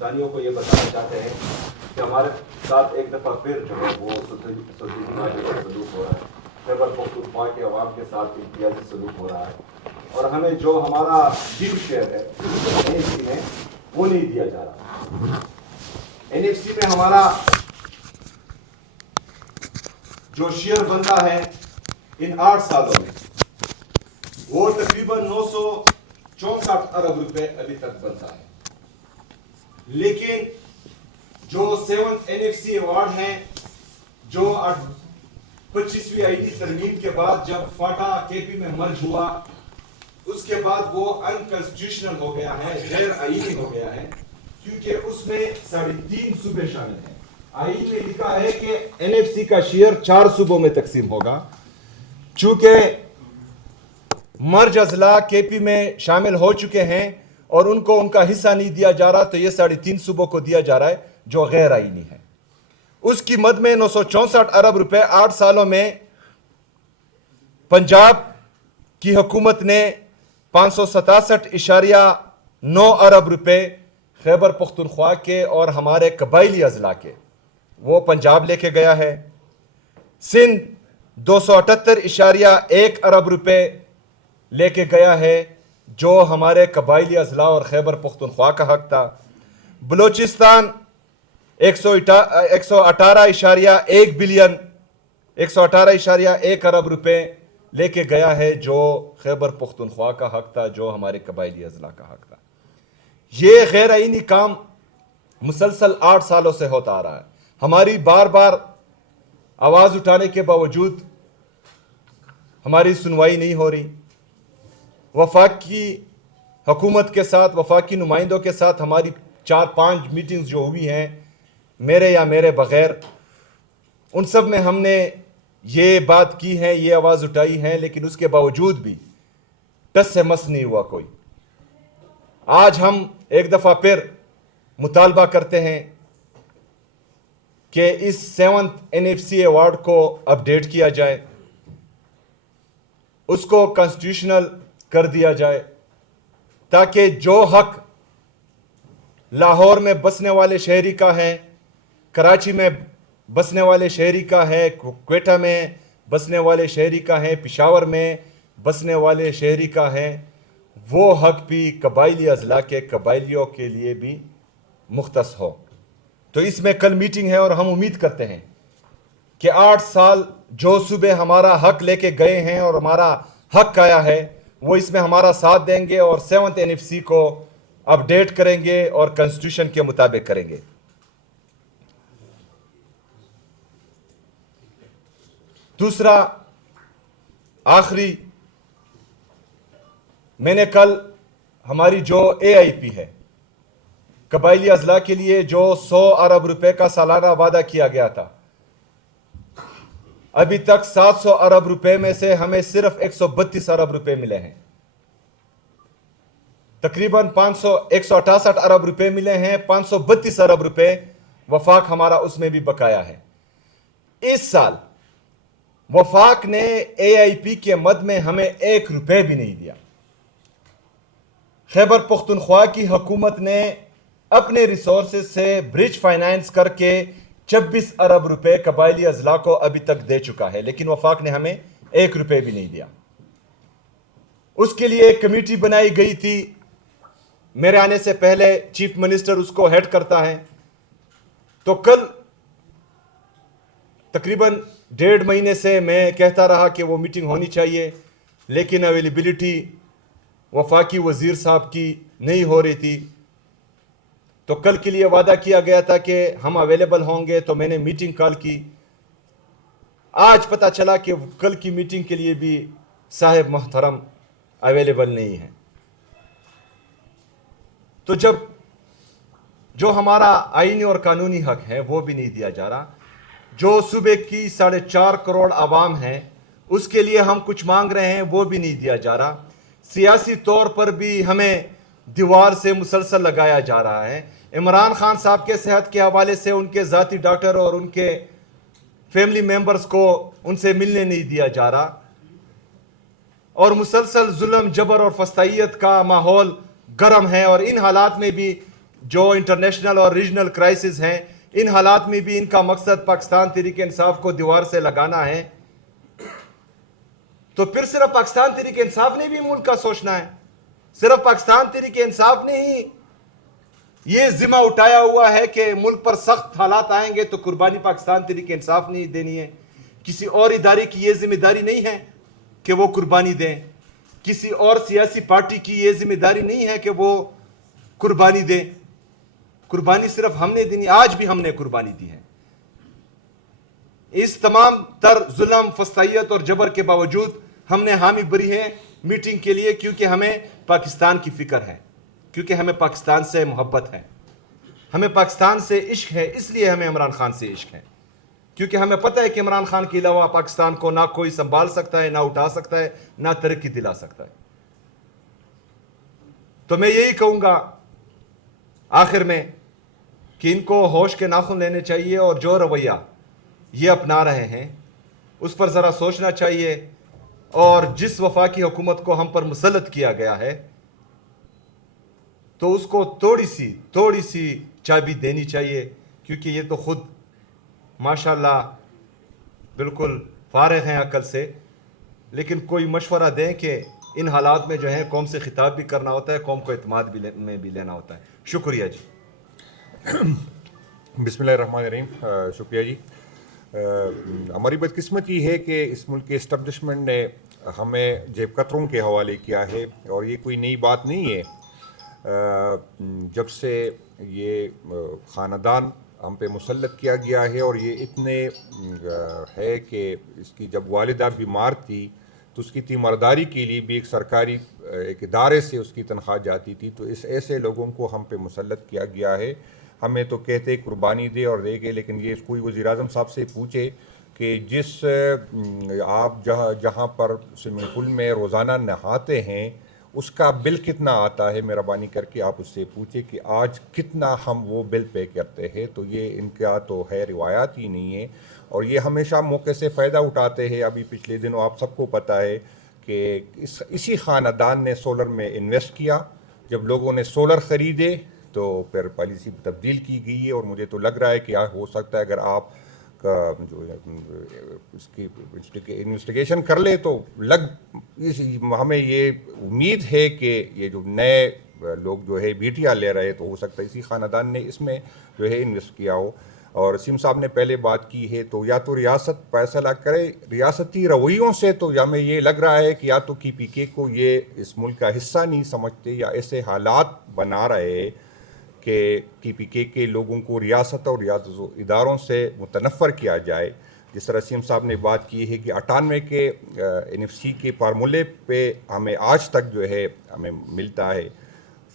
پاکستانیوں کو یہ بتانا چاہتے ہیں کہ ہمارے ساتھ ایک دفعہ پھر جو ہے وہ سلوک ہو رہا ہے، خیبر پختونخوا کے عوام کے ساتھ امتیازی سلوک ہو رہا ہے، اور ہمیں جو ہمارا ڈیو شیئر ہے NFC میں وہ نہیں دیا جا رہا۔ NFC میں ہمارا جو شیئر بنتا ہے ان 8 سالوں میں وہ تقریباً 964 ارب روپے ابھی تک بنتا ہے، لیکن جو 7th NFC ایوارڈ ہیں جو 25ویں آئینی ترمیم کے بعد جب فاٹا KP میں مرج ہوا اس کے بعد وہ انکانسٹیٹیوشنل ہو گیا ہے، غیر آئینی ہو گیا ہے، کیونکہ اس میں 3.5 صوبے شامل ہیں۔ آئین میں لکھا ہے کہ NFC کا شیئر 4 صوبوں میں تقسیم ہوگا، چونکہ مرج اضلاع KP میں شامل ہو چکے ہیں اور ان کو ان کا حصہ نہیں دیا جا رہا، تو یہ 3.5 صوبوں کو دیا جا رہا ہے جو غیر آئینی ہے۔ اس کی مد میں 964 ارب روپے 8 سالوں میں پنجاب کی حکومت نے 567.9 ارب روپے خیبر پختونخوا کے اور ہمارے قبائلی اضلاع کے وہ پنجاب لے کے گیا ہے۔ سندھ 278.1 ارب روپے لے کے گیا ہے جو ہمارے قبائلی اضلاع اور خیبر پختونخوا کا حق تھا۔ بلوچستان 118.1 بلین 118.1 ارب روپے لے کے گیا ہے جو خیبر پختونخوا کا حق تھا، جو ہمارے قبائلی اضلاع کا حق تھا۔ یہ غیر آئینی کام مسلسل 8 سالوں سے ہوتا آ رہا ہے۔ ہماری بار بار آواز اٹھانے کے باوجود ہماری سنوائی نہیں ہو رہی۔ وفاقی حکومت کے ساتھ، وفاقی نمائندوں کے ساتھ ہماری 4-5 میٹنگز جو ہوئی ہیں میرے یا میرے بغیر، ان سب میں ہم نے یہ بات کی ہے، یہ آواز اٹھائی ہے، لیکن اس کے باوجود بھی ٹس سے مس نہیں ہوا کوئی۔ آج ہم ایک دفعہ پھر مطالبہ کرتے ہیں کہ اس 7th NFC ایوارڈ کو اپڈیٹ کیا جائے، اس کو کانسٹیٹیوشنل کر دیا جائے، تاکہ جو حق لاہور میں بسنے والے شہری کا ہے، کراچی میں بسنے والے شہری کا ہے، کوئٹہ میں بسنے والے شہری کا ہے، پشاور میں بسنے والے شہری کا ہے، وہ حق بھی قبائلی اضلاع کے قبائلیوں کے لیے بھی مختص ہو۔ تو اس میں کل میٹنگ ہے اور ہم امید کرتے ہیں کہ 8 سال جو صوبے ہمارا حق لے کے گئے ہیں اور ہمارا حق آیا ہے وہ اس میں ہمارا ساتھ دیں گے اور 7th NFC کو اپڈیٹ کریں گے اور کانسٹیٹیوشن کے مطابق کریں گے۔ دوسرا آخری، میں نے کل ہماری جو AIP ہے قبائلی اضلاع کے لیے جو 100 ارب روپے کا سالانہ وعدہ کیا گیا تھا، ابھی تک 700 ارب روپے میں سے ہمیں صرف 132 ارب روپے ملے ہیں۔ تقریباً 168 ارب روپے ملے ہیں، 532 ارب روپے وفاق ہمارا اس میں بھی بقایا ہے۔ اس سال وفاق نے AIP کے مد میں ہمیں 1 روپے بھی نہیں دیا۔ خیبر پختونخوا کی حکومت نے اپنے ریسورسز سے برج فائنانس کر کے 26 ارب روپے قبائلی اضلاع کو ابھی تک دے چکا ہے، لیکن وفاق نے ہمیں 1 روپے بھی نہیں دیا۔ اس کے لیے ایک کمیٹی بنائی گئی تھی، میرے آنے سے پہلے چیف منسٹر اس کو ہیڈ کرتا ہے۔ تو کل تقریباً 1.5 مہینے سے میں کہتا رہا کہ وہ میٹنگ ہونی چاہیے، لیکن اویلیبلٹی وفاقی وزیر صاحب کی نہیں ہو رہی تھی۔ تو کل کے لیے وعدہ کیا گیا تھا کہ ہم اویلیبل ہوں گے، تو میں نے میٹنگ کال کی۔ آج پتہ چلا کہ کل کی میٹنگ کے لیے بھی صاحب محترم اویلیبل نہیں ہیں۔ تو جب جو ہمارا آئینی اور قانونی حق ہے وہ بھی نہیں دیا جا رہا، جو صوبے کی 4.5 کروڑ عوام ہیں اس کے لیے ہم کچھ مانگ رہے ہیں وہ بھی نہیں دیا جا رہا، سیاسی طور پر بھی ہمیں دیوار سے مسلسل لگایا جا رہا ہے۔ عمران خان صاحب کے صحت کے حوالے سے ان کے ذاتی ڈاکٹر اور ان کے فیملی ممبرز کو ان سے ملنے نہیں دیا جا رہا، اور مسلسل ظلم، جبر اور فسطائیت کا ماحول گرم ہے، اور ان حالات میں بھی جو انٹرنیشنل اور ریجنل کرائسس ہیں، ان حالات میں بھی ان کا مقصد پاکستان تحریک انصاف کو دیوار سے لگانا ہے، تو پھر صرف پاکستان تحریک انصاف نے بھی ملک کا سوچنا ہے. صرف پاکستان تحریک انصاف نے ہی یہ ذمہ اٹھایا ہوا ہے کہ ملک پر سخت حالات آئیں گے تو قربانی پاکستان تحریک انصاف نے ہی دینی ہے. کسی اور ادارے کی یہ ذمہ داری نہیں ہے کہ وہ قربانی دیں. کسی اور سیاسی پارٹی کی یہ ذمہ داری نہیں ہے کہ وہ قربانی دیں. قربانی صرف ہم نے دینی. آج بھی ہم نے قربانی دی ہے. اس تمام تر ظلم، فسطائیت اور جبر کے باوجود ہم نے حامی بری ہیں میٹنگ کے لیے، کیونکہ ہمیں پاکستان کی فکر ہے، کیونکہ ہمیں پاکستان سے محبت ہے، ہمیں پاکستان سے عشق ہے. اس لیے ہمیں عمران خان سے عشق ہے، کیونکہ ہمیں پتہ ہے کہ عمران خان کے علاوہ پاکستان کو نہ کوئی سنبھال سکتا ہے، نہ اٹھا سکتا ہے، نہ ترقی دلا سکتا ہے. تو میں یہی کہوں گا آخر میں کہ ان کو ہوش کے ناخن لینے چاہیے، اور جو رویہ یہ اپنا رہے ہیں اس پر ذرا سوچنا چاہیے. اور جس وفاقی حکومت کو ہم پر مسلط کیا گیا ہے تو اس کو تھوڑی سی چابی دینی چاہیے، کیونکہ یہ تو خود ماشاءاللہ بالکل فارغ ہیں عقل سے، لیکن کوئی مشورہ دیں کہ ان حالات میں جو ہے قوم سے خطاب بھی کرنا ہوتا ہے، قوم کو اعتماد میں بھی لینا ہوتا ہے. شکریہ جی. بسم اللہ الرحمن الرحیم. شکریہ جی. ہماری بدقسمتی ہے کہ اس ملک کے اسٹیبلشمنٹ نے ہمیں جیب کتروں کے حوالے کیا ہے، اور یہ کوئی نئی بات نہیں ہے. جب سے یہ خاندان ہم پہ مسلط کیا گیا ہے، اور یہ اتنے ہے کہ اس کی جب والدہ بیمار تھی تو اس کی تیمارداری کے لیے بھی ایک سرکاری ایک ادارے سے اس کی تنخواہ جاتی تھی. تو اس ایسے لوگوں کو ہم پہ مسلط کیا گیا ہے. ہمیں تو کہتے قربانی دے اور دے گے، لیکن یہ کوئی وزیر اعظم صاحب سے پوچھے کہ جس آپ جہاں پر سوئمنگ پول میں روزانہ نہاتے ہیں اس کا بل کتنا آتا ہے، مہربانی کر کے آپ اس سے پوچھیں کہ آج کتنا ہم وہ بل پے کرتے ہیں. تو یہ ان کا تو ہے روایات ہی نہیں ہے، اور یہ ہمیشہ موقع سے فائدہ اٹھاتے ہیں. ابھی پچھلے دنوں آپ سب کو پتہ ہے کہ اسی خاندان نے سولر میں انویسٹ کیا. جب لوگوں نے سولر خریدے تو پھر پالیسی تبدیل کی گئی ہے، اور مجھے تو لگ رہا ہے کہ ہو سکتا ہے اگر آپ کا جو اس کی انویسٹیگیشن کر لے تو ہمیں یہ امید ہے کہ یہ جو نئے لوگ جو ہے بیٹیاں لے رہے تو ہو سکتا ہے اسی خاندان نے اس میں جو ہے انویسٹ کیا ہو. اور سیم صاحب نے پہلے بات کی ہے تو یا تو ریاست فیصلہ کرے ریاستی رویوں سے. تو یا ہمیں یہ لگ رہا ہے کہ یا تو کی پی کے کو یہ اس ملک کا حصہ نہیں سمجھتے، یا ایسے حالات بنا رہے کہ کی پی کے لوگوں کو ریاست اور ریاست اداروں سے متنفر کیا جائے. جس طرح سیم صاحب نے بات کی ہے کہ 98 کے NFC کے فارمولے پہ ہمیں آج تک جو ہے ہمیں ملتا ہے.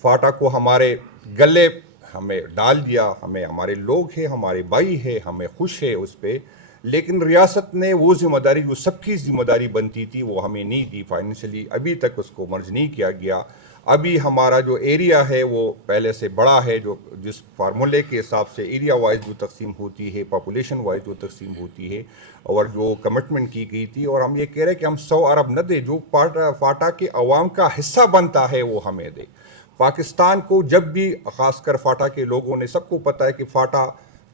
فاٹا کو ہمارے گلے ہمیں ڈال دیا. ہمیں ہمارے لوگ ہیں، ہمارے بھائی ہیں، ہمیں خوش ہے اس پہ، لیکن ریاست نے وہ ذمہ داری جو سب کی ذمہ داری بنتی تھی وہ ہمیں نہیں دی. فائنینشلی ابھی تک اس کو مرج نہیں کیا گیا. ابھی ہمارا جو ایریا ہے وہ پہلے سے بڑا ہے، جو جس فارمولے کے حساب سے ایریا وائز جو تقسیم ہوتی ہے، پاپولیشن وائز جو تقسیم ہوتی ہے، اور جو کمٹمنٹ کی گئی تھی. اور ہم یہ کہہ رہے ہیں کہ ہم 100 ارب نہ دیں، جو فاٹا کے عوام کا حصہ بنتا ہے وہ ہمیں دے. پاکستان کو جب بھی خاص کر فاٹا کے لوگوں نے، سب کو پتہ ہے کہ فاٹا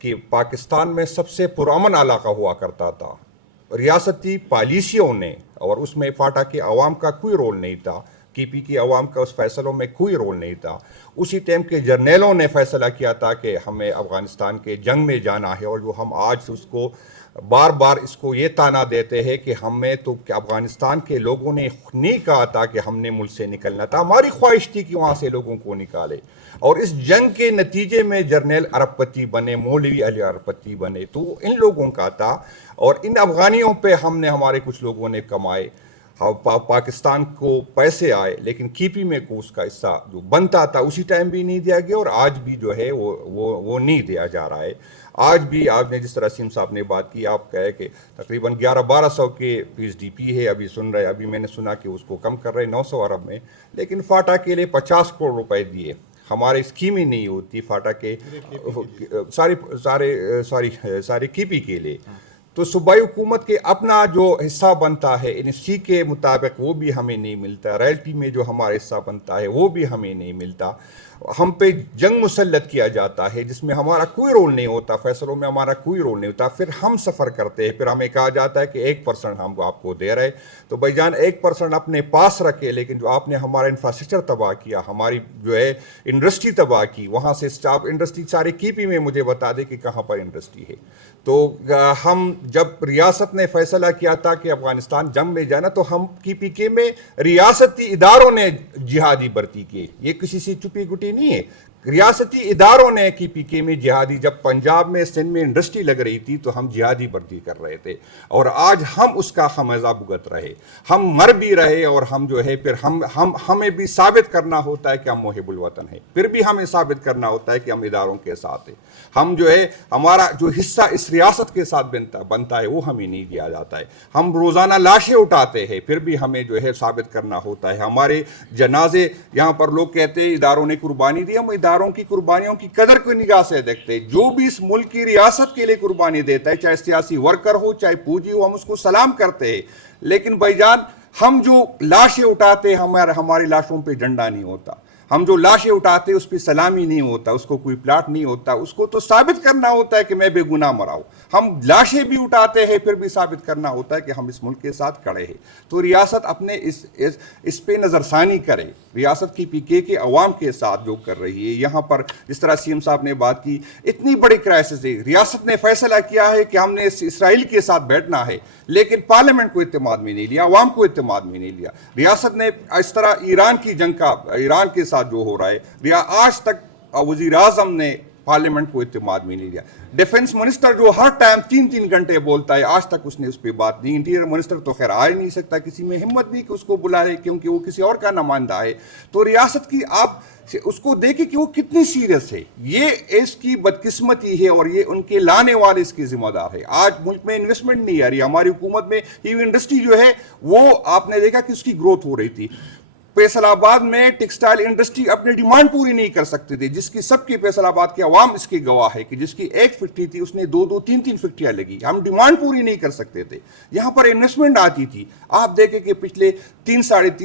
کہ پاکستان میں سب سے پرامن علاقہ ہوا کرتا تھا ریاستی پالیسیوں نے، اور اس میں فاٹا کے عوام کا کوئی رول نہیں تھا. کی پی کی عوام کا اس فیصلوں میں کوئی رول نہیں تھا. اسی ٹائم کے جرنیلوں نے فیصلہ کیا تھا کہ ہمیں افغانستان کے جنگ میں جانا ہے، اور جو ہم آج اس کو بار بار اس کو یہ تانا دیتے ہیں کہ ہمیں تو کہ افغانستان کے لوگوں نے نہیں کہا تھا کہ ہم نے ملک سے نکلنا تھا، ہماری خواہش تھی کہ وہاں سے لوگوں کو نکالے. اور اس جنگ کے نتیجے میں جرنیل ارب پتی بنے، مولوی علی ارب پتی بنے، تو ان لوگوں کا تھا. اور ان افغانیوں پہ ہم نے، ہمارے کچھ لوگوں نے کمائے، پاکستان کو پیسے آئے، لیکن کی پی میں کو اس کا حصہ جو بنتا تھا اسی ٹائم بھی نہیں دیا گیا، اور آج بھی جو ہے وہ نہیں دیا جا رہا ہے. آج بھی آپ نے جس طرح سیم صاحب نے بات کی، آپ کہے کہ تقریباً 1100-1200 کے PSDP ہے. ابھی سن رہے، ابھی میں نے سنا کہ اس کو کم کر رہے 900 ارب میں، لیکن فاٹا کے لیے 50 کروڑ روپے دیے. ہماری اسکیم ہی نہیں ہوتی فاٹا کے سارے کی پی کے لیے. تو صوبائی حکومت کے اپنا جو حصہ بنتا ہے NFC کے مطابق وہ بھی ہمیں نہیں ملتا. رائلٹی میں جو ہمارا حصہ بنتا ہے وہ بھی ہمیں نہیں ملتا. ہم پہ جنگ مسلط کیا جاتا ہے جس میں ہمارا کوئی رول نہیں ہوتا, فیصلوں میں ہمارا کوئی رول نہیں ہوتا, پھر ہم سفر کرتے ہیں, پھر ہمیں کہا جاتا ہے کہ 1% ہم آپ کو دے رہے. تو بھائی جان 1% اپنے پاس رکھے, لیکن جو آپ نے ہمارا انفراسٹرکچر تباہ کیا, ہماری جو ہے انڈسٹری تباہ کی, وہاں سے اسٹاف انڈسٹری سارے کی پی میں مجھے بتا دے کہ کہاں پر انڈسٹری ہے. تو ہم جب ریاست نے فیصلہ کیا تھا کہ افغانستان جنگ میں جانا, تو ہم کی پی کے میں ریاستی اداروں نے جہادی بھرتی کی, یہ کسی سے چھپی گٹی نہیں ہے. ریاستی اداروں نے کی پی کے میں جہادی, جب پنجاب میں سندھ میں انڈسٹری لگ رہی تھی تو ہم جہادی بھرتی کر رہے تھے, اور آج ہم اس کا خمیازہ بھگت رہے, ہم مر بھی رہے, اور ہم جو ہے پھر ہمیں بھی ثابت کرنا ہوتا ہے کہ ہم محب الوطن ہیں, پھر بھی ہمیں ثابت کرنا ہوتا ہے کہ ہم اداروں کے ساتھ ہیں. ہم جو ہے ہمارا جو حصہ اس ریاست کے ساتھ بنتا ہے وہ ہمیں نہیں دیا جاتا ہے. ہم روزانہ لاشیں اٹھاتے ہیں, پھر بھی ہمیں جو ہے ثابت کرنا ہوتا ہے. ہمارے جنازے یہاں پر لوگ کہتے ہیں اداروں نے قربانی دی, ہم اداروں کی قربانیوں کی قدر کو نگاہ سے دیکھتے ہیں. جو بھی اس ملک کی ریاست کے لیے قربانی دیتا ہے, چاہے سیاسی ورکر ہو چاہے پوجی ہو, ہم اس کو سلام کرتے ہیں. لیکن بھائی جان ہم جو لاشیں اٹھاتے ہیں, ہماری لاشوں پہ جھنڈا نہیں ہوتا, ہم جو لاشیں اٹھاتے اس پہ سلامی نہیں ہوتا, اس کو کوئی پلاٹ نہیں ہوتا, اس کو تو ثابت کرنا ہوتا ہے کہ میں بے گناہ مرا ہوں. ہم لاشیں بھی اٹھاتے ہیں, پھر بھی ثابت کرنا ہوتا ہے کہ ہم اس ملک کے ساتھ کھڑے ہیں. تو ریاست اپنے اس پہ نظر ثانی کرے. ریاست کی پی کے عوام کے ساتھ جو کر رہی ہے, یہاں پر جس طرح سی ایم صاحب نے بات کی, اتنی بڑی کرائسس ہے. ریاست نے فیصلہ کیا ہے کہ ہم نے اسرائیل کے ساتھ بیٹھنا ہے, لیکن پارلیمنٹ کو اعتماد میں نہیں لیا, عوام کو اعتماد میں نہیں لیا. ریاست نے اس طرح ایران کی جنگ کا, ایران کے ساتھ جو ہو رہا ہے, آج تک وزیر اعظم نے پارلیمنٹ کو اعتماد میں نہیں لیا. ڈیفنس منسٹر جو ہر ٹائم 3 گھنٹے بولتا ہے, آج تک اس نے اس پہ بات نہیں. انٹیریئر منسٹر تو خیر آ ہی نہیں سکتا, کسی میں ہمت نہیں کہ اس کو بلائے, کیونکہ وہ کسی اور کا نمائندہ ہے. تو ریاست کی آپ اس کو دیکھیں کہ وہ کتنی سیریس ہے. یہ اس کی بدقسمتی ہے, اور یہ ان کے لانے والے اس کی ذمہ دار ہے. آج ملک میں انویسٹمنٹ نہیں آ رہی. ہماری حکومت میں ہیوی انڈسٹری جو ہے وہ آپ نے دیکھا کہ اس کی گروتھ ہو رہی تھی. فیصل آباد میں ٹیکسٹائل انڈسٹری اپنی ڈیمانڈ پوری نہیں کر سکتے تھے, جس کی سب کی فیصل آباد کے عوام اس کی گواہ ہے کہ جس کی 1 فیکٹری تھی اس نے 2 3 فیکٹریاں لگی. ہم ڈیمانڈ پوری نہیں کر سکتے تھے. یہاں پر انویسٹمنٹ آتی تھی. آپ دیکھیں کہ پچھلے 3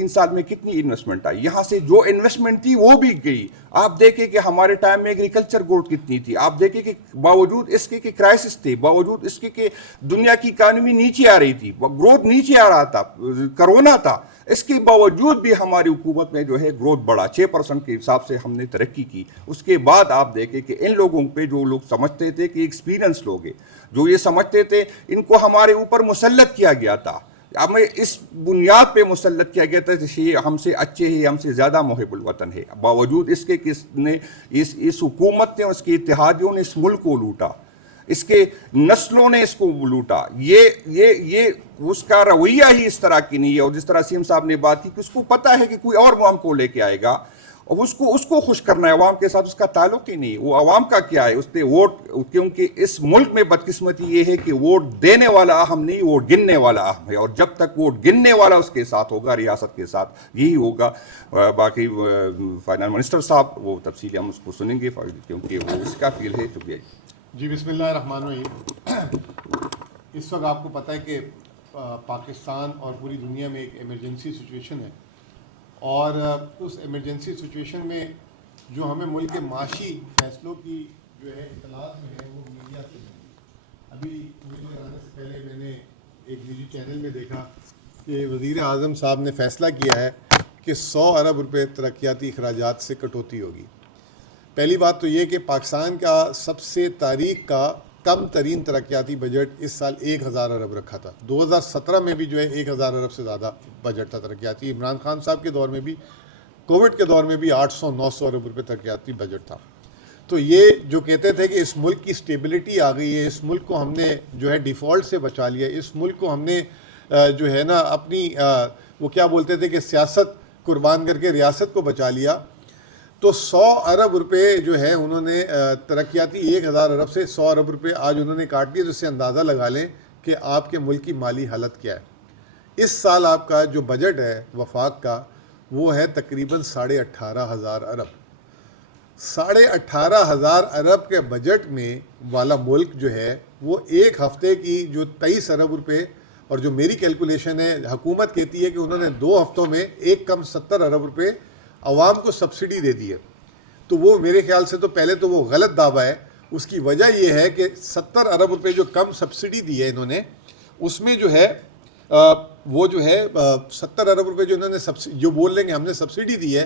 سال میں کتنی انویسٹمنٹ آئی. یہاں سے جو انویسٹمنٹ تھی وہ بھی گئی. آپ دیکھیں کہ ہمارے ٹائم میں ایگریکلچر گروتھ کتنی تھی. آپ دیکھیں کہ باوجود اس کے کہ کرائسس تھے, باوجود اس کے کہ دنیا کی اکانومی نیچے آ رہی تھی, گروتھ نیچے آ رہا تھا, کرونا تھا, اس کے باوجود بھی ہماری حکومت میں جو ہے گروتھ بڑھا. 6% کے حساب سے ہم نے ترقی کی. اس کے بعد آپ دیکھیں کہ ان لوگوں پہ جو لوگ سمجھتے تھے کہ ایکسپیرینس لوگ ہیں, جو یہ سمجھتے تھے, ان کو ہمارے اوپر مسلط کیا گیا تھا. ہمیں اس بنیاد پہ مسلط کیا گیا تھا کہ یہ ہم سے اچھے ہیں, ہم سے زیادہ محب الوطن ہے. باوجود اس کے کہ اس حکومت نے, اس کے اتحادیوں نے اس ملک کو لوٹا, اس کے نسلوں نے اس کو لوٹا. یہ اس کا رویہ ہی اس طرح کی نہیں ہے. اور جس طرح سی ایم صاحب نے بات کی کہ اس کو پتا ہے کہ کوئی اور ہم کو لے کے آئے گا, اور اس کو خوش کرنا ہے. عوام کے ساتھ اس کا تعلق ہی نہیں. وہ عوام کا کیا ہے, اس نے ووٹ, کیونکہ اس ملک میں بدقسمتی یہ ہے کہ ووٹ دینے والا اہم نہیں, ووٹ گننے والا اہم ہے. اور جب تک ووٹ گننے والا اس کے ساتھ ہوگا, ریاست کے ساتھ یہی ہوگا. باقی فائنانس منسٹر صاحب وہ تفصیلی ہم اس کو سنیں گے, کیونکہ وہ اس کا فیل ہے. شکریہ جی. بسم اللہ الرحمن الرحیم. اس وقت آپ کو پتہ ہے کہ پاکستان اور پوری دنیا میں ایک ایمرجنسی سچویشن ہے, اور اس ایمرجنسی سچویشن میں جو ہمیں ملک کے معاشی فیصلوں کی جو ہے اطلاعات میں ہے وہ میڈیا سے ہے. ابھی میڈیا آنے سے پہلے میں نے ایک نجی چینل میں دیکھا کہ وزیر اعظم صاحب نے فیصلہ کیا ہے کہ 100 ارب روپے ترقیاتی اخراجات سے کٹوتی ہوگی. پہلی بات تو یہ کہ پاکستان کا سب سے تاریخ کا کم ترین ترقیاتی بجٹ اس سال 1000 ارب رکھا تھا. 2017 میں بھی جو ہے 1000 ارب سے زیادہ بجٹ تھا ترقیاتی. عمران خان صاحب کے دور میں بھی, کووڈ کے دور میں بھی 800-900 ارب روپے ترقیاتی بجٹ تھا. تو یہ جو کہتے تھے کہ اس ملک کی سٹیبلٹی آ گئی ہے, اس ملک کو ہم نے جو ہے ڈیفالٹ سے بچا لیا, اس ملک کو ہم نے جو ہے نا اپنی وہ کیا بولتے تھے کہ سیاست قربان کر کے ریاست کو بچا لیا. تو 100 ارب روپے جو ہے انہوں نے ترقیاتی 1000 ارب سے 100 ارب روپے آج انہوں نے کاٹ دیے. جس سے اندازہ لگا لیں کہ آپ کے ملک کی مالی حالت کیا ہے. اس سال آپ کا جو بجٹ ہے وفاق کا وہ ہے تقریباً 18,500 ارب. 18,500 ارب کے بجٹ میں والا ملک جو ہے وہ ایک ہفتے کی جو 23 ارب روپے, اور جو میری کیلکولیشن ہے حکومت کہتی ہے کہ انہوں نے 2 ہفتوں میں ایک کم 70 ارب روپے عوام کو سبسڈی دے دی ہے. تو وہ میرے خیال سے تو پہلے تو وہ غلط دعویٰ ہے. اس کی وجہ یہ ہے کہ 70 ارب روپے جو کم سبسڈی دی ہے انہوں نے, اس میں جو ہے وہ جو ہے 70 ارب روپے جو انہوں نے جو بول رہے ہیں ہم نے سبسڈی دی ہے,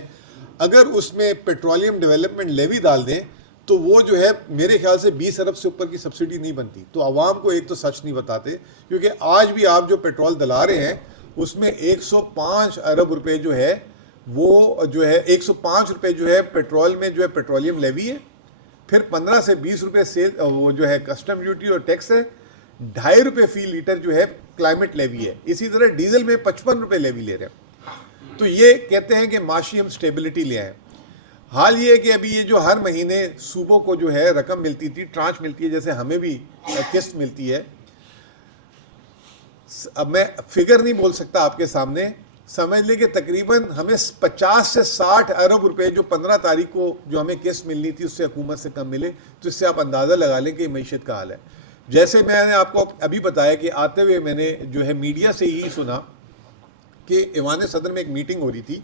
اگر اس میں پیٹرولیم ڈیولپمنٹ لیوی ڈال دیں تو وہ جو ہے میرے خیال سے 20 ارب سے اوپر کی سبسڈی نہیں بنتی. تو عوام کو ایک تو سچ نہیں بتاتے, کیونکہ آج بھی آپ جو پیٹرول دلا رہے ہیں اس میں 105 ارب روپے جو ہے وہ جو ہے 105 روپے جو ہے پیٹرول میں جو ہے پیٹرولیم لیوی ہے, پھر 15 سے 20 روپے سیل وہ جو ہے کسٹم ڈیوٹی اور ٹیکس ہے, 2.5 روپے فی لیٹر جو ہے کلائمیٹ لیوی ہے, اسی طرح ڈیزل میں 55 روپے لیوی لے رہے ہیں. تو یہ کہتے ہیں کہ معاشی ہم سٹیبلٹی لے آئیں. حال یہ ہے کہ ابھی یہ جو ہر مہینے صوبوں کو جو ہے رقم ملتی تھی, ٹرانچ ملتی ہے, جیسے ہمیں بھی قسط ملتی ہے, اب میں فگر نہیں بول سکتا آپ کے سامنے, سمجھ لیں کہ تقریباً ہمیں 50 سے 60 ارب روپے جو 15 تاریخ کو جو ہمیں قسط ملنی تھی اس سے حکومت سے کم ملے. تو اس سے آپ اندازہ لگا لیں کہ معیشت کا حال ہے. جیسے میں نے آپ کو ابھی بتایا کہ آتے ہوئے میں نے جو ہے میڈیا سے یہی سنا کہ ایوان صدر میں ایک میٹنگ ہو رہی تھی,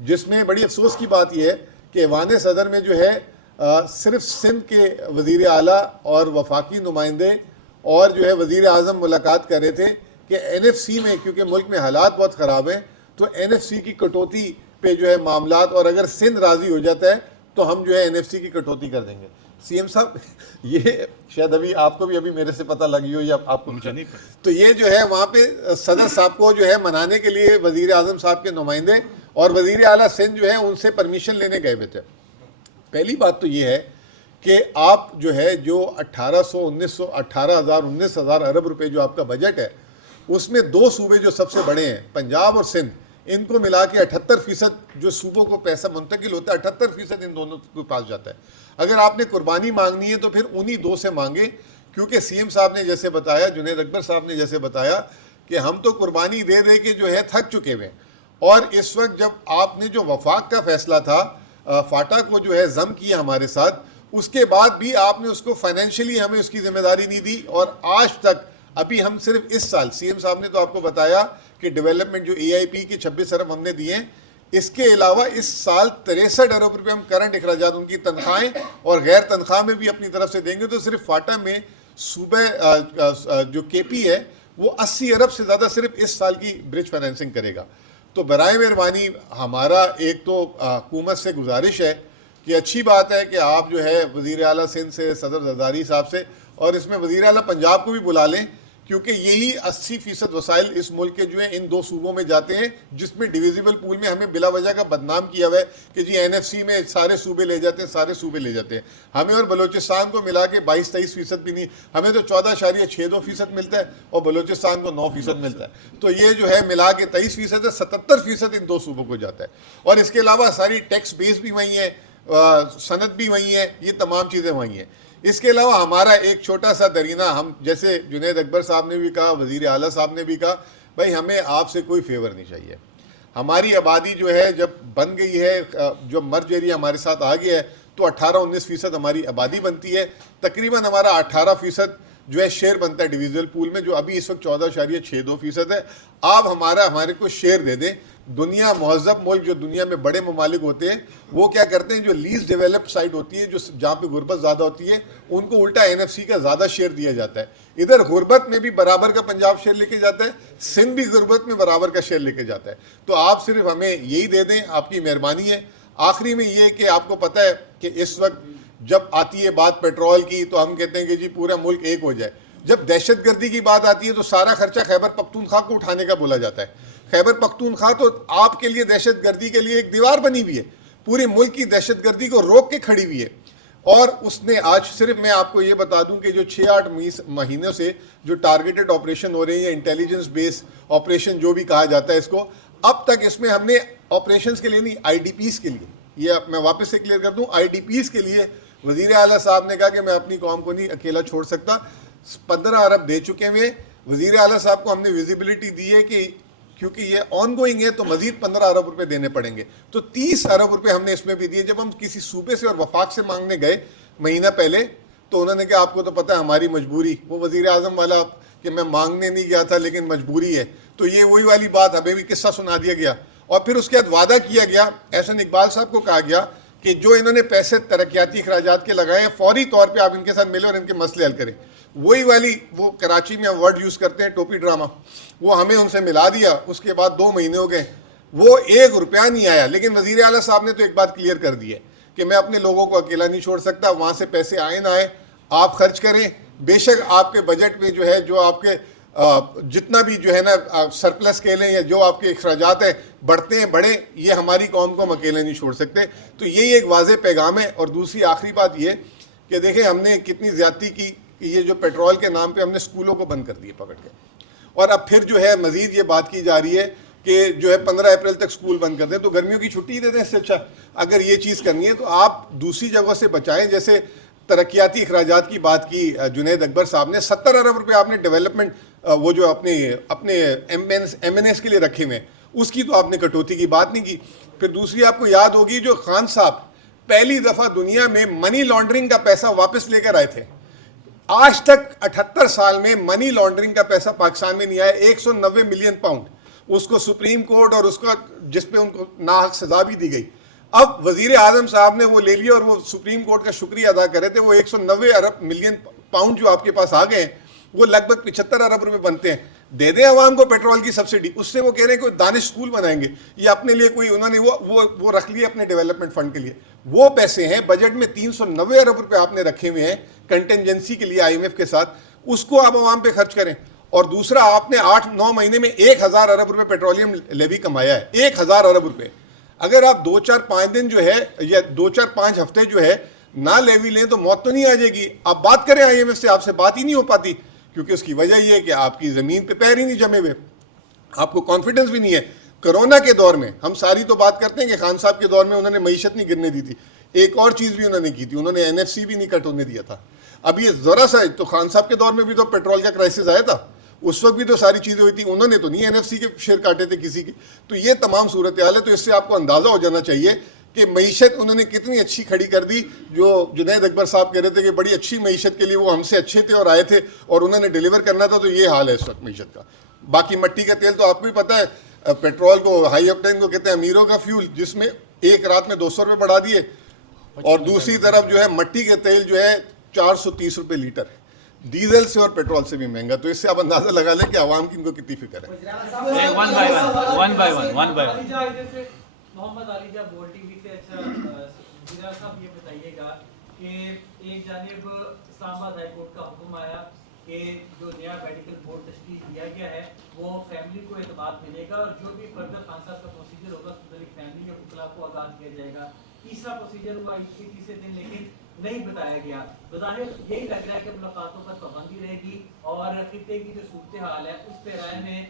جس میں بڑی افسوس کی بات یہ ہے کہ ایوان صدر میں جو ہے صرف سندھ کے وزیر اعلیٰ اور وفاقی نمائندے اور جو ہے وزیر اعظم ملاقات کر رہے تھے کہ NFC میں, کیونکہ ملک میں حالات بہت خراب ہیں, تو NFC کی کٹوتی پہ جو ہے معاملات, اور اگر سندھ راضی ہو جاتا ہے تو ہم جو ہے NFC کی کٹوتی کر دیں گے. CM صاحب یہ شاید ابھی آپ کو بھی ابھی میرے سے پتہ لگی ہو یا آپ کو نہیں, تو یہ جو ہے وہاں پہ صدر صاحب کو جو ہے منانے کے لیے وزیر اعظم صاحب کے نمائندے اور وزیر اعلیٰ سندھ جو ہے ان سے پرمیشن لینے گئے ہوئے تھے. پہلی بات تو یہ ہے کہ آپ جو ہے جو 18,000 ارب روپے جو آپ کا بجٹ ہے, اس میں 2 صوبے جو سب سے بڑے ہیں پنجاب اور سندھ, ان کو ملا کے 78% جو صوبوں کو پیسہ منتقل ہوتا ہے 78% ان دونوں کے پاس جاتا ہے. اگر آپ نے قربانی مانگنی ہے تو پھر انہی 2 سے مانگے, کیونکہ CM صاحب نے جیسے بتایا, جنید اکبر صاحب نے جیسے بتایا کہ ہم تو قربانی دے دے کے جو ہے تھک چکے ہوئے. اور اس وقت جب آپ نے جو وفاق کا فیصلہ تھا, فاٹا کو جو ہے ضم کیا ہمارے ساتھ, اس کے بعد بھی آپ نے اس کو فائنینشلی ہمیں اس کی ذمہ داری نہیں دی. اور آج تک ابھی ہم صرف اس سال CM صاحب نے تو آپ کو بتایا کہ ڈیولپمنٹ جو AIP کے 26 ارب ہم نے دیے ہیں, اس کے علاوہ اس سال 63 ارب روپے ہم کرنٹ اخراجات ان کی تنخواہیں اور غیر تنخواہ میں بھی اپنی طرف سے دیں گے. تو صرف فاٹا میں صوبہ جو KP ہے وہ 80 ارب سے زیادہ صرف اس سال کی برج فائنینسنگ کرے گا. تو برائے مہربانی ہمارا ایک تو حکومت سے گزارش ہے کہ اچھی بات ہے کہ آپ جو ہے وزیر اعلیٰ سندھ سے, صدر زرداری صاحب سے, اور اس میں وزیر اعلیٰ پنجاب کو بھی بلا لیں, کیونکہ یہی 80% وسائل اس ملک کے جو ہیں ان 2 صوبوں میں جاتے ہیں, جس میں ڈویزیبل پول میں ہمیں بلا وجہ کا بدنام کیا ہوا ہے کہ جی NFC میں سارے صوبے لے جاتے ہیں, سارے صوبے لے جاتے ہیں. ہمیں اور بلوچستان کو ملا کے 22-23% بھی نہیں, ہمیں تو 14.62% ملتا ہے اور بلوچستان کو 9% ملتا ہے. تو یہ جو ہے ملا کے 23% ہے, 77% ان 2 صوبوں کو جاتا ہے. اور اس کے علاوہ ساری ٹیکس بیس بھی وہیں ہے, صنعت بھی وہیں ہے, یہ تمام چیزیں وہیں ہیں. اس کے علاوہ ہمارا ایک چھوٹا سا درینہ, ہم جیسے جنید اکبر صاحب نے بھی کہا, وزیر اعلیٰ صاحب نے بھی کہا, بھائی ہمیں آپ سے کوئی فیور نہیں چاہیے. ہماری آبادی جو ہے جب بن گئی ہے, جو مرج ایریا ہمارے ساتھ آ گیا ہے, تو 18-19% ہماری آبادی بنتی ہے. تقریباً ہمارا 18% جو ہے شیئر بنتا ہے ڈویژل پول میں, جو ابھی اس وقت 14.62% ہے. آپ ہمارے کو شیئر دے دیں. دنیا مہذب ملک جو دنیا میں بڑے ممالک ہوتے ہیں وہ کیا کرتے ہیں, جو لیز ڈیولپڈ سائٹ ہوتی ہے, جو جہاں پہ غربت زیادہ ہوتی ہے, ان کو الٹا NFC کا زیادہ شیئر دیا جاتا ہے. ادھر غربت میں بھی برابر کا پنجاب شیئر لے کے جاتا ہے, سندھ بھی غربت میں برابر کا شیئر لے کے جاتا ہے. تو آپ صرف ہمیں یہی دے دیں, آپ کی مہربانی ہے. آخری میں یہ کہ آپ کو پتہ ہے کہ اس وقت جب آتی ہے بات پیٹرول کی تو ہم کہتے ہیں کہ جی پورا ملک ایک ہو جائے. جب دہشت گردی کی بات آتی ہے تو سارا خرچہ خیبر پختونخوا کو اٹھانے کا بولا جاتا ہے. خیبر پختونخوا تو آپ کے لیے دہشت گردی کے لیے ایک دیوار بنی ہوئی ہے, پورے ملک کی دہشت گردی کو روک کے کھڑی ہوئی ہے. اور اس نے آج صرف میں آپ کو یہ بتا دوں کہ جو 6-8 مہینوں سے جو ٹارگیٹڈ آپریشن ہو رہے ہیں, انٹیلیجنس بیس آپریشن جو بھی کہا جاتا ہے اس کو, اب تک اس میں ہم نے آپریشنز کے لیے نہیں, IDPs کے لیے, یہ میں واپس سے کلیئر کر دوں, IDPs کے لیے وزیر اعلیٰ صاحب نے کہا کہ میں اپنی قوم کو نہیں اکیلا چھوڑ سکتا. 15 ارب دے چکے ہوئے. وزیر اعلیٰ صاحب کو ہم نے ویزیبلٹی دی ہے کہ کیونکہ یہ آن گوئنگ ہے تو مزید 15 ارب روپے دینے پڑیں گے, تو 30 ارب روپے ہم نے اس میں بھی دیے. جب ہم کسی صوبے سے اور وفاق سے مانگنے گئے مہینہ پہلے تو انہوں نے کہا آپ کو تو پتہ ہے ہماری مجبوری, وہ وزیر اعظم والا کہ میں مانگنے نہیں گیا تھا لیکن مجبوری ہے. تو یہ وہی والی بات, ہمیں بھی قصہ سنا دیا گیا. اور پھر اس کے بعد وعدہ کیا گیا, احسن اقبال صاحب کو کہا گیا کہ جو انہوں نے پیسے ترقیاتی اخراجات کے لگائے ہیں فوری طور پہ آپ ان کے ساتھ ملیں اور ان کے مسئلے حل کریں. وہی والی وہ کراچی میں ہم ورڈ یوز کرتے ہیں ٹوپی ڈرامہ, وہ ہمیں ان سے ملا دیا, اس کے بعد 2 مہینے ہو گئے, وہ 1 روپیہ نہیں آیا. لیکن وزیر اعلیٰ صاحب نے تو ایک بات کلیئر کر دی ہے کہ میں اپنے لوگوں کو اکیلا نہیں چھوڑ سکتا, وہاں سے پیسے آئے نہ آئے آپ خرچ کریں. بے شک آپ کے بجٹ میں جو ہے جو آپ کے جتنا بھی جو ہے نا سرپلس کہہ لیں یا جو آپ کے اخراجات ہیں بڑھتے ہیں بڑھیں, یہ ہماری قوم کو ہم اکیلے نہیں چھوڑ سکتے. تو یہی ایک واضح پیغام ہے. اور دوسری آخری بات یہ کہ دیکھیں ہم نے کتنی زیادتی کی کہ یہ جو پیٹرول کے نام پہ ہم نے اسکولوں کو بند کر دیے پکڑ کے, اور اب پھر جو ہے مزید یہ بات کی جا رہی ہے کہ جو ہے 15 اپریل تک اسکول بند کر دیں. تو گرمیوں کی چھٹی دے دیں, اس سے اچھا اگر یہ چیز کرنی ہے تو آپ دوسری جگہوں سے بچائیں. جیسے ترقیاتی اخراجات کی بات کی جنید اکبر صاحب نے, 70 ارب روپے آپ نے ڈیولپمنٹ وہ جو اپنے ایم این ایس کے لیے رکھے ہوئے ہیں, اس کی تو آپ نے کٹوتی کی بات نہیں کی. پھر دوسری آپ کو یاد ہوگی جو خان صاحب پہلی دفعہ دنیا میں منی لانڈرنگ کا پیسہ واپس لے کر آئے تھے. آج تک 78 سال میں منی لانڈرنگ کا پیسہ پاکستان میں نہیں آیا. 190 ملین پاؤنڈ اس کو سپریم کورٹ اور اس کا جس پہ ان کو ناحق سزا بھی دی گئی. اب وزیر اعظم صاحب نے وہ لے لیا اور وہ سپریم کورٹ کا شکریہ ادا کر رہے تھے. وہ 190 ارب ملین پاؤنڈ جو آپ کے پاس آ گئے ہیں وہ لگ بھگ 75 ارب روپے بنتے ہیں. دے دیں عوام کو پیٹرول کی سبسڈی, اس سے وہ کہہ رہے ہیں کوئی دانش اسکول بنائیں گے یا اپنے لیے کوئی انہوں نے وہ رکھ لیے اپنے ڈیولپمنٹ فنڈ کے لیے. وہ پیسے ہیں بجٹ میں 390 ارب روپے آپ نے رکھے ہوئے ہیں کنٹینجنسی کے لیے آئی ایم ایف کے ساتھ, اس کو آپ عوام پہ خرچ کریں. اور دوسرا آپ نے 8-9 مہینے میں 1000 ارب روپے پیٹرولیم لیوی کمایا ہے. 1000 ارب روپے. اگر آپ 2-4-5 دن جو ہے یا 2-4-5 ہفتے جو ہے نہ لیوی لیں تو موت تو نہیں آ جائے گی. آپ بات کریں آئی ایم ایف سے, آپ سے بات ہی نہیں ہو پاتی, کیونکہ اس کی وجہ یہ ہے کہ آپ کی زمین پہ پیر ہی نہیں جمے ہوئے, آپ کو کانفیڈنس بھی نہیں ہے. کرونا کے دور میں ہم ساری تو بات کرتے ہیں کہ خان صاحب کے دور میں انہوں نے معیشت نہیں گرنے دی تھی. ایک اور چیز بھی انہوں نے کی تھی, انہوں نے این ایف سی بھی نہیں کٹ ہونے دیا تھا. اب یہ ذرا سا تو خان صاحب کے دور میں بھی تو پیٹرول کا کرائسس آیا تھا, اس وقت بھی تو ساری چیزیں ہوئی تھی, انہوں نے تو نہیں این ایف سی کے شیئر کاٹے تھے کسی کے. تو یہ تمام صورتحال ہے. تو اس سے آپ کو اندازہ ہو جانا چاہیے کہ معیشت انہوں نے کتنی اچھی کھڑی کر دی. جو جنید اکبر صاحب کہہ رہے تھے کہ بڑی اچھی معیشت کے لیے وہ ہم سے اچھے تھے اور آئے تھے اور انہوں نے ڈیلیور کرنا تھا, تو یہ حال ہے اس وقت معیشت کا. باقی مٹی کا تیل تو آپ کو ہی پتہ ہے, پیٹرول کو ہائی آکٹین کو کہتے ہیں امیروں کا فیول, جس میں ایک رات میں 200 روپے بڑھا دیے, اور دوسری طرف جو ہے مٹی کے تیل جو ہے 430 روپے لیٹر ہے, ڈیزل سے اور پیٹرول سے بھی مہنگا. تو اس سے آپ اندازہ لگا لیں کہ عوام کی ان کو کتنی فکر ہے. محمد علی جب بول ٹی وی سے, اچھا وزیر صاحب یہ بتائیے گا کہ ایک جانب اسلام آباد ہائی کورٹ کا حکم آیا کہ جو نیا میڈیکل بورڈ تشکیل دیا گیا ہے وہ فیملی کو اعتماد ملے گا, اور جو بھی فردر خان صاحب کا پروسیجر ہوگا اس متعلق فیملی یا وکلاء کو آگاہ کیا جائے گا. تیسرا پروسیجر ہوا اس کے تیسرے دن لیکن نہیں بتایا گیا. بظاہر یہی لگ رہا ہے کہ ملاقاتوں پر پابندی رہے گی اور خطے کی جو صورتحال ہے اس پیرائے میں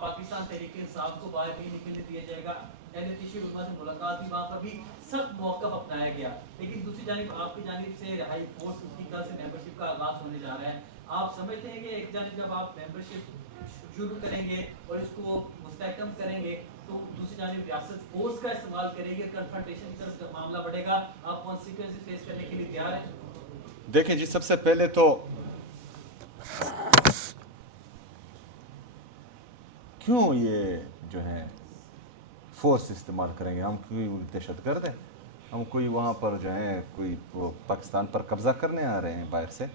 پاکستان تحریک انصاف کو باہر نہیں نکلنے دیا جائے گا. اہل تشیع علماء سے ملاقات بھی, وہاں پر بھی سخت موقف اپنایا گیا. لیکن دوسری جانب آپ کی جانب سے رہائی فورس اس کی کل سے ممبرشپ کا آغاز ہونے جا رہا ہے. آپ سمجھتے ہیں کہ ایک جانب جب آپ ممبرشپ شروع کریں گے اور اس کو مستحکم کریں گے تو دوسری جانب ریاست فورس کا استعمال کرے گی, کنفرنٹیشن کی طرف جب معاملہ بڑھے گا آپ کانسیکوینس فیس کرنے کے لیے تیار ہیں؟ دیکھیں جی, سب سے پہلے تو کیوں یہ جو ہے فورس استعمال کریں گے, ہم کوئی دہشت گرد ہیں, ہم کوئی وہاں پر جو ہے کوئی پاکستان پر قبضہ کرنے آ رہے ہیں باہر سے.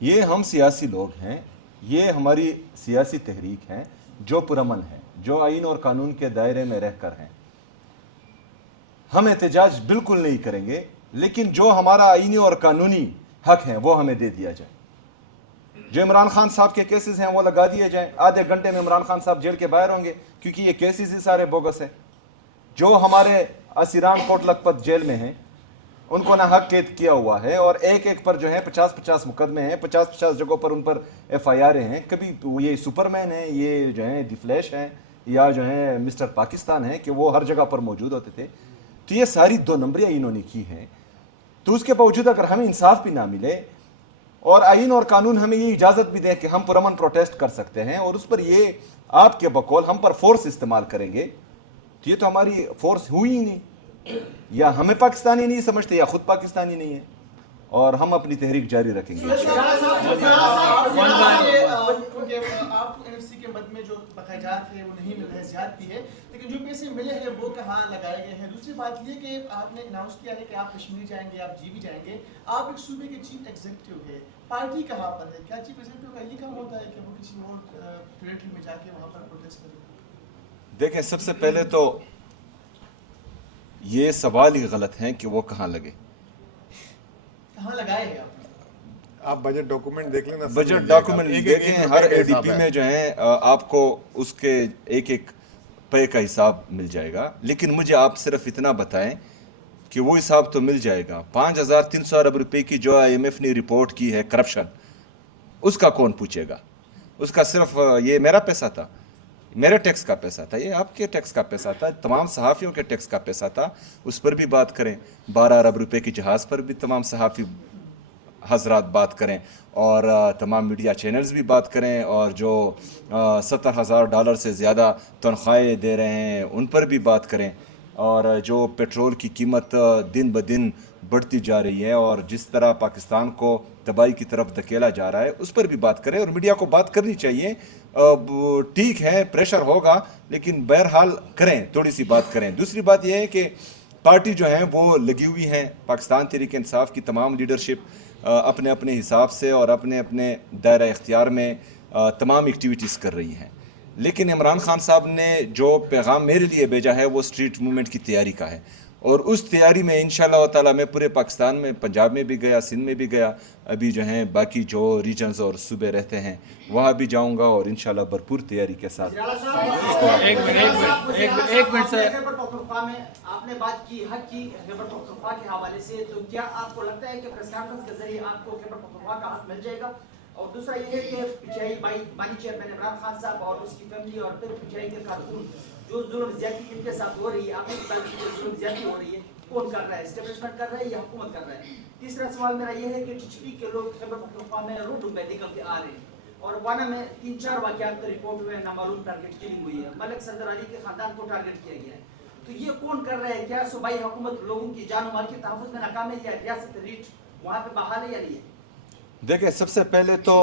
یہ ہم سیاسی لوگ ہیں, یہ ہماری سیاسی تحریک ہے جو پرامن ہے, جو آئین اور قانون کے دائرے میں رہ کر ہیں. ہم احتجاج بالکل نہیں کریں گے, لیکن جو ہمارا آئینی اور قانونی حق ہیں وہ ہمیں دے دیا جائے. جو عمران خان صاحب کے کیسز ہیں وہ لگا دیے جائیں. آدھے گھنٹے میں عمران خان صاحب جیل کے باہر ہوں گے, کیونکہ یہ کیسز ہی سارے بوگس ہیں. جو ہمارے اسیران کوٹ لکھپت جیل میں ہیں ان کو نہ حق قید کیا ہوا ہے, اور ایک ایک پر جو ہے 50-50 مقدمے ہیں, 50-50 جگہوں پر ان پر ایف آئی آر ہیں. کبھی یہ سپر مین ہیں, یہ جو ہیں دی فلیش ہیں, یا جو ہیں مسٹر پاکستان ہیں کہ وہ ہر جگہ پر موجود ہوتے تھے. تو یہ ساری 2 نمبریاں انہوں نے کی ہیں. تو اس کے باوجود اگر ہمیں انصاف بھی نہ ملے اور آئین اور قانون ہمیں یہ اجازت بھی دے کہ ہم پرامن پروٹیسٹ کر سکتے ہیں, اور اس پر یہ آپ کے بقول ہم پر فورس استعمال کریں گے, تو یہ تو ہماری فورس ہوئی ہی نہیں. یا ہمیں پاکستانی نہیں سمجھتے یا خود پاکستانی نہیں ہے. اور ہم اپنی تحریک جاری رکھیں گے. آپ کو NFC کے مد میں جو بقاجات ہے وہ نہیں مل رہے, زیادتی ہے, لیکن جو پیسے ملے ہیں وہ کہاں لگائے گئے ہیں؟ دوسری بات یہ کہ آپ نے اناؤنس کیا ہے کہ آپ کشمیر جائیں گے, آپ بھی جائیں گے, آپ ایک صوبے کے چیف ایگزیکٹو ہے, پارٹی کہاں پر ہے؟ کیا چیف ایگزیکٹو کا یہ کام ہوتا ہے کہ وہ کسی اور ٹیریٹری میں جا کے وہاں پر پروٹیسٹ کرے؟ دیکھیں, سب سے پہلے تو یہ سوال ہی غلط ہے کہ وہ کہاں لگے. کہاں لگائے ہیں آپ بجٹ ڈاکومنٹ دیکھ لینا, بجٹ ڈاکومنٹ دیکھیں, ہر اے ڈی پی میں جو ہیں آپ کو اس کے ایک ایک پے کا حساب مل جائے گا. لیکن مجھے آپ صرف اتنا بتائیں کہ وہ حساب تو مل جائے گا, 5,300 ارب روپے کی جو IMF نے رپورٹ کی ہے کرپشن, اس کا کون پوچھے گا؟ اس کا صرف یہ میرا پیسہ تھا, میرے ٹیکس کا پیسہ تھا, یہ آپ کے ٹیکس کا پیسہ تھا, تمام صحافیوں کے ٹیکس کا پیسہ تھا, اس پر بھی بات کریں. 12 ارب روپے کی جہاز پر بھی تمام صحافی حضرات بات کریں, اور تمام میڈیا چینلز بھی بات کریں, اور جو $70,000 سے زیادہ تنخواہیں دے رہے ہیں ان پر بھی بات کریں, اور جو پیٹرول کی قیمت دن بدن بڑھتی جا رہی ہے اور جس طرح پاکستان کو تباہی کی طرف دھکیلا جا رہا ہے اس پر بھی بات کریں. اور میڈیا کو بات کرنی چاہیے, ٹھیک ہے پریشر ہوگا لیکن بہرحال کریں, تھوڑی سی بات کریں. دوسری بات یہ ہے کہ پارٹی جو ہیں وہ لگی ہوئی ہیں, پاکستان تحریک انصاف کی تمام لیڈرشپ اپنے اپنے حساب سے اور اپنے اپنے دائرہ اختیار میں تمام ایکٹیویٹیز کر رہی ہیں. لیکن عمران خان صاحب نے جو پیغام میرے لیے بھیجا ہے وہ اسٹریٹ موومنٹ کی تیاری کا ہے, اور اس تیاری میں انشاءاللہ تعالیٰ میں پورے پاکستان میں, پنجاب میں بھی گیا, سندھ میں بھی گیا, ابھی جو ہیں باقی جو ریجنز اور صوبے رہتے ہیں وہاں بھی جاؤں گا, اور انشاءاللہ بھرپور تیاری کے ساتھ. ایک منٹ سے خیبر پختونخوا میں آپ نے بات کی, حق کی خیبر پختونخوا کے حوالے سے, تو کیا آپ کو لگتا ہے کہ پریس کانفرنس کے ذریعے آپ کو خیبر پختونخوا کا حق مل جائے گا؟ اور دوسرا یہ ہے کہ پچائی بانی چیئرمین عمران خان صاحب اور اس کی فیملی اور پھر پچائی کے کارکن جو ظلم زیادتی ان کے ساتھ ہو رہی ہے, آپ نے بتایا کہ ظلم زیادتی ہو رہی ہے, کون کر رہا ہے؟ اسٹیبلشمنٹ کر رہا ہے یا حکومت کر رہا ہے؟ تیسرا سوال میرا یہ ہے کہ TTP کے لوگ خیبر پختونخوا میں روڈ پہ نکل کے آ رہے ہیں, اور وانا میں 3-4 واقعات کا رپورٹ ہوئے, نامعلوم ٹارگٹ کلنگ ہوئی ہے, ملک صدر علی کے خاندان کو ٹارگٹ کیا گیا ہے. تو یہ کون کر رہا ہے؟ کیا صوبائی حکومت لوگوں کی جان و مال کے تحفظ میں ناکام ہے, یا ریاست ریٹ وہاں پہ بحال ہے یا نہیں ہے؟ دیکھیں, سب سے پہلے تو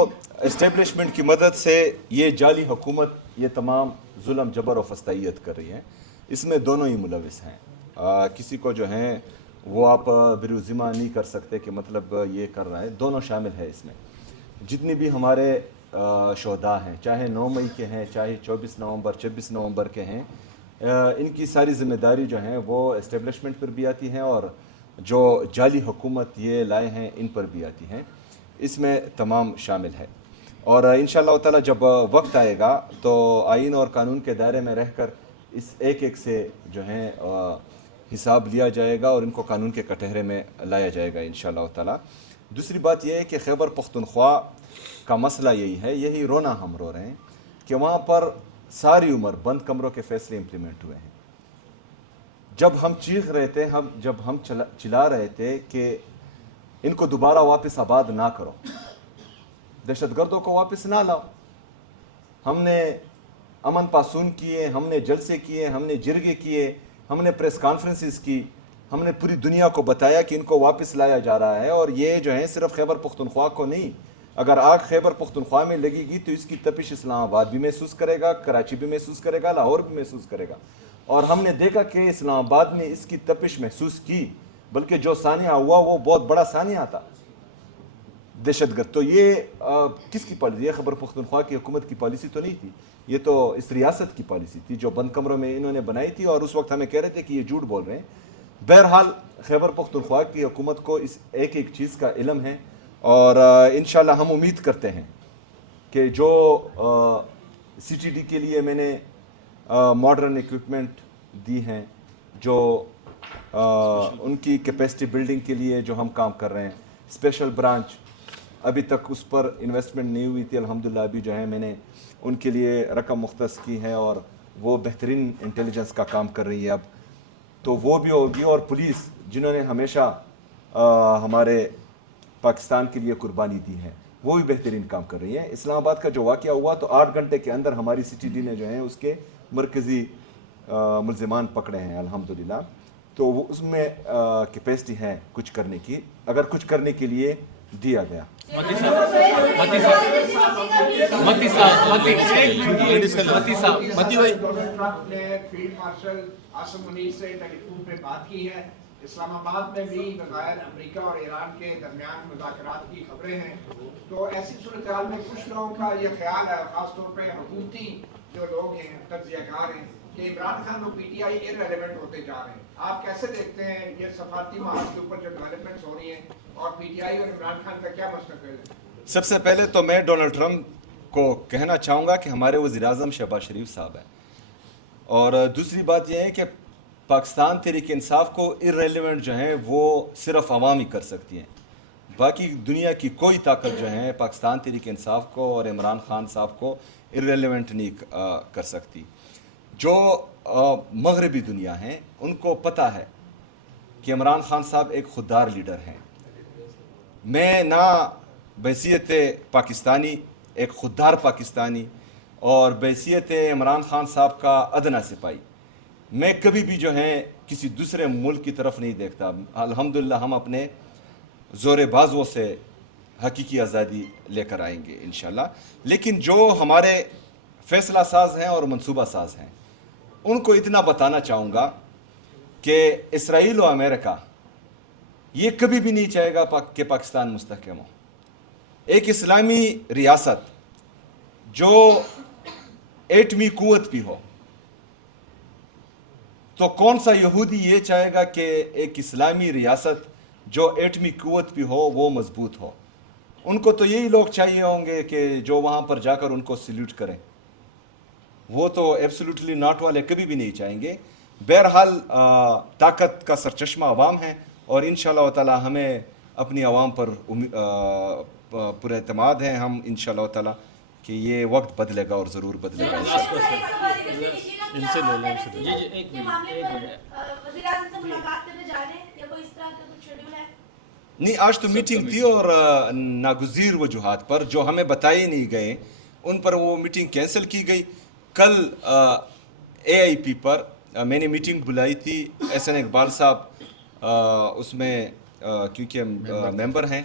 اسٹیبلشمنٹ کی مدد سے یہ جعلی حکومت یہ تمام ظلم جبر و فسطائیت کر رہی ہے, اس میں دونوں ہی ملوث ہیں. کسی کو جو ہیں وہ آپ بروزمہ نہیں کر سکتے کہ مطلب یہ کر رہا ہے, دونوں شامل ہے اس میں. جتنی بھی ہمارے شہداء ہیں, چاہے 9 مئی کے ہیں, چاہے 24 نومبر 26 نومبر کے ہیں, ان کی ساری ذمہ داری جو ہیں وہ اسٹیبلشمنٹ پر بھی آتی ہیں, اور جو جعلی حکومت یہ لائے ہیں ان پر بھی آتی ہیں, اس میں تمام شامل ہے. اور انشاءاللہ تعالی جب وقت آئے گا تو آئین اور قانون کے دائرے میں رہ کر اس ایک ایک سے جو ہیں حساب لیا جائے گا, اور ان کو قانون کے کٹہرے میں لایا جائے گا انشاءاللہ تعالی. دوسری بات یہ ہے کہ خیبر پختونخوا کا مسئلہ یہی ہے, یہی رونا ہم رو رہے ہیں کہ وہاں پر ساری عمر بند کمروں کے فیصلے امپلیمنٹ ہوئے ہیں. جب ہم چیخ رہے تھے, جب ہم چلا رہے تھے کہ ان کو دوبارہ واپس آباد نہ کرو, دہشت گردوں کو واپس نہ لاؤ, ہم نے امن پاسون کیے, ہم نے جلسے کیے, ہم نے جرگے کیے, ہم نے پریس کانفرنسز کی, ہم نے پوری دنیا کو بتایا کہ ان کو واپس لایا جا رہا ہے. اور یہ جو ہیں صرف خیبر پختونخوا کو نہیں, اگر آگ خیبر پختونخوا میں لگے گی تو اس کی تپش اسلام آباد بھی محسوس کرے گا, کراچی بھی محسوس کرے گا, لاہور بھی محسوس کرے گا. اور ہم نے دیکھا کہ اسلام آباد نے اس کی تپش محسوس کی, بلکہ جو سانحہ ہوا وہ بہت بڑا سانحہ تھا, دہشت گرد. تو یہ کس کی پالیسی؟ یہ خیبر پختونخوا کی حکومت کی پالیسی تو نہیں تھی, یہ تو اس ریاست کی پالیسی تھی جو بند کمروں میں انہوں نے بنائی تھی, اور اس وقت ہمیں کہہ رہے تھے کہ یہ جھوٹ بول رہے ہیں. بہرحال خیبر پختونخوا کی حکومت کو اس ایک ایک چیز کا علم ہے, اور انشاءاللہ ہم امید کرتے ہیں کہ جو CTD کے لیے میں نے ماڈرن ایکوپمنٹ دی ہیں, جو ان کی کیپیسٹی بلڈنگ کے لیے جو ہم کام کر رہے ہیں, اسپیشل برانچ ابھی تک اس پر انویسٹمنٹ نہیں ہوئی تھی, الحمدللہ ابھی جو ہے میں نے ان کے لیے رقم مختص کی ہے, اور وہ بہترین انٹیلیجنس کا کام کر رہی ہے اب, تو وہ بھی ہوگی. اور پولیس جنہوں نے ہمیشہ ہمارے پاکستان کے لیے قربانی دی ہے, وہ بھی بہترین کام کر رہی ہے. اسلام آباد کا جو واقعہ ہوا تو 8 گھنٹے کے اندر ہماری CTD نے جو ہے اس کے مرکزی ملزمان پکڑے ہیں الحمدللہ. تو تو وہ اس میں کیپیسٹی ہے کچھ کرنے کی, اگر کچھ کرنے کے لیے دیا گیا. ٹرمپ نے فیلڈ مارشل عاصم منیر سے ٹیلی فون پہ بات کی ہے. اسلام آباد میں بھی بغیر امریکہ اور ایران کے درمیان مذاکرات کی خبریں ہیں. تو ایسی صورتحال میں کچھ لوگوں کا یہ خیال ہے, خاص طور پہ حکومتی جو لوگ ہیں, تجزیہ کار ہیں, کہ عمران خان اور پی ٹی آئی ارریلیونٹ ہوتے جا رہے ہیں. آپ کیسے دیکھتے ہیں یہ سفارتی محاذ کے اوپر جو ڈیولپمنٹس ہو رہی ہیں, اور پی ٹی آئی اور عمران خان کا کیا مستقبل ہے؟ سب سے پہلے تو میں ڈونلڈ ٹرمپ کو کہنا چاہوں گا کہ ہمارے وزیر اعظم شہباز شریف صاحب ہیں, اور دوسری بات یہ ہے کہ پاکستان تحریک انصاف کو ارریلیونٹ جو ہیں وہ صرف عوام ہی کر سکتی ہیں. باقی دنیا کی کوئی طاقت جو ہے پاکستان تحریک انصاف کو اور عمران خان صاحب کو ارریلیونٹ نہیں کر سکتی. جو مغربی دنیا ہیں ان کو پتہ ہے کہ عمران خان صاحب ایک خوددار لیڈر ہیں. میں نہ بحیثیت پاکستانی, ایک خوددار پاکستانی, اور بحیثیت عمران خان صاحب کا ادنیٰ سپاہی, میں کبھی بھی جو ہے کسی دوسرے ملک کی طرف نہیں دیکھتا. الحمدللہ ہم اپنے زور بازوؤں سے حقیقی آزادی لے کر آئیں گے انشاءاللہ. لیکن جو ہمارے فیصلہ ساز ہیں اور منصوبہ ساز ہیں ان کو اتنا بتانا چاہوں گا کہ اسرائیل و امریکہ یہ کبھی بھی نہیں چاہے گا کہ پاکستان مستحکم ہو. ایک اسلامی ریاست جو ایٹمی قوت بھی ہو, تو کون سا یہودی یہ چاہے گا کہ ایک اسلامی ریاست جو ایٹمی قوت بھی ہو وہ مضبوط ہو؟ ان کو تو یہی لوگ چاہیے ہوں گے کہ جو وہاں پر جا کر ان کو سلیوٹ کریں. وہ تو ایبسولوٹلی ناٹ والے کبھی بھی نہیں چاہیں گے. بہرحال طاقت کا سرچشمہ عوام ہے, اور انشاءاللہ تعالی ہمیں اپنی عوام پر پر اعتماد ہے. ہم انشاءاللہ تعالی کہ یہ وقت بدلے گا اور ضرور بدلے گا. نہیں, آج تو میٹنگ تھی اور ناگزیر وجوہات پر جو ہمیں بتائے نہیں گئے ان پر وہ میٹنگ کینسل کی گئی. کل اے آئی پی پر میں نے میٹنگ بلائی تھی, احسن اقبال صاحب اس میں کیونکہ ممبر ہیں,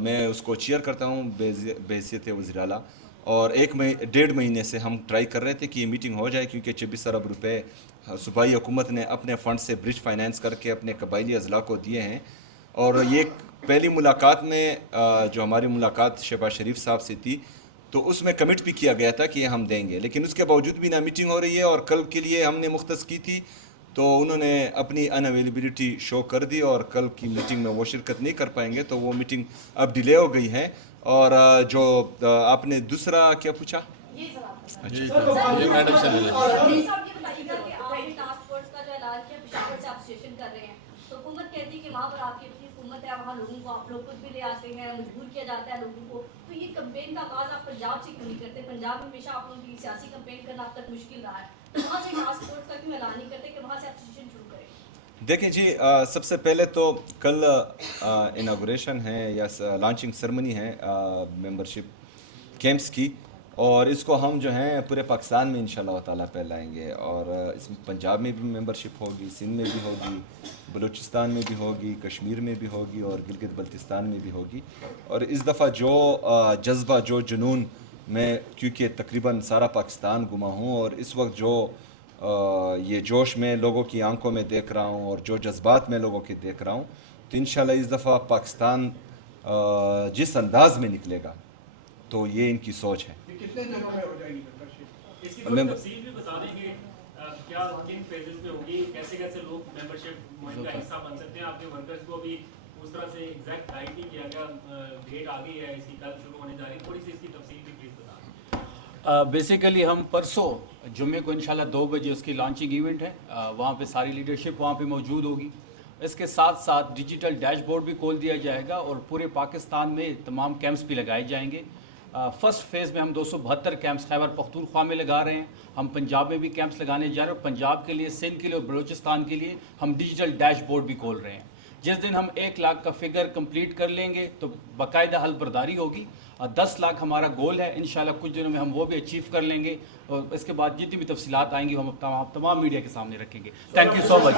میں اس کو چیئر کرتا ہوں بحیثیت وزیر اعلیٰ, اور 1.5 مہینے سے ہم ٹرائی کر رہے تھے کہ یہ میٹنگ ہو جائے, کیونکہ 26 ارب روپے صوبائی حکومت نے اپنے فنڈ سے برج فائنینس کر کے اپنے قبائلی اضلاع کو دیے ہیں. اور یہ پہلی ملاقات میں جو ہماری ملاقات شہباز شریف صاحب سے تھی تو اس میں کمٹ بھی کیا گیا تھا کہ یہ ہم دیں گے, لیکن اس کے باوجود بھی نہ میٹنگ ہو رہی ہے. اور کل کے لیے ہم نے مختص کی تھی تو انہوں نے اپنی ان اویلیبلٹی شو کر دی, اور کل کی میٹنگ میں وہ شرکت نہیں کر پائیں گے, تو وہ میٹنگ اب ڈیلے ہو گئی ہے. اور جو آپ نے دوسرا کیا پوچھا, حکومت کہتی ہے کہ وہاں پر آپ کی اپنی حکومت ہے, وہاں لوگوں کو آپ لوگ خود بھی لے آتے ہیں, مجبور کیا جاتا ہے لوگوں کو, تو یہ کمپین کا آغاز آپ پنجاب سے کیوں نہیں کرتے؟ پنجاب میں ہمیشہ آپ لوگوں کی سیاسی کمپین کرنا اب تک مشکل رہا ہے, تو وہاں سے ٹاسک فورس کا کیوں اعلان نہیں کرتے کہ وہاں سے ایسوسیشن شروع کریں؟ دیکھیں جی, سب سے پہلے تو کل اناگوریشن ہے یا لانچنگ سرمنی ہے ممبرشپ کیمپس کی, اور اس کو ہم جو ہیں پورے پاکستان میں انشاءاللہ تعالیٰ پھیلائیں گے. اور اس میں پنجاب میں بھی ممبرشپ ہوگی, سندھ میں بھی ہوگی, بلوچستان میں بھی ہوگی, کشمیر میں بھی ہوگی, اور گلگت بلتستان میں بھی ہوگی. اور اس دفعہ جو جذبہ, جو جنون, میں کیونکہ تقریباً سارا پاکستان گما ہوں, اور اس وقت جو یہ جوش میں لوگوں کی آنکھوں میں دیکھ رہا ہوں اور جو جذبات میں لوگوں کے دیکھ رہا ہوں, تو انشاءاللہ اس دفعہ پاکستان جس انداز میں نکلے گا تو یہ ان کی سوچ ہے. کتنے دنوں میں ہو جائے گی ممبرشپ؟ اس کی کوئی تفصیل بھی بتا دیں کہ کیا کن فیزز میں ہوگی, کیسے کیسے لوگ ممبرشپ مہم کا حصہ بن سکتے ہیں؟ آپ کے ورکرز کو بھی اس طرح سے ایگزیکٹ گائیڈ نہیں کیا گیا, ڈیٹ آ گئی ہے اس کی, کل شروع ہونے جا رہی ہے, تھوڑی سی اس کی تفصیل بھی پلیز بتا دیں. بیسیکلی ہم پرسوں جمعے کو انشاءاللہ 2 بجے اس کی لانچنگ ایونٹ ہے, وہاں پہ ساری لیڈرشپ وہاں پہ موجود ہوگی. اس کے ساتھ ساتھ ڈیجیٹل ڈیش بورڈ بھی کھول دیا جائے گا, اور پورے پاکستان میں تمام کیمپس بھی لگائے جائیں گے. فرسٹ فیز میں ہم 272 کیمپس خیبر پختونخوا میں لگا رہے ہیں, ہم پنجاب میں بھی کیمپس لگانے جا رہے ہیں, اور پنجاب کے لیے, سندھ کے لیے اور بلوچستان کے لیے ہم ڈیجیٹل ڈیش بورڈ بھی کھول رہے ہیں. جس دن ہم 1 لاکھ کا فگر کمپلیٹ کر لیں گے تو باقاعدہ حل برداری ہوگی, اور 10 لاکھ ہمارا گول ہے. انشاءاللہ کچھ دنوں میں ہم وہ بھی اچیو کر لیں گے, اور اس کے بعد جتنی بھی تفصیلات آئیں گی ہم تمام میڈیا کے سامنے رکھیں گے. Thank you so much.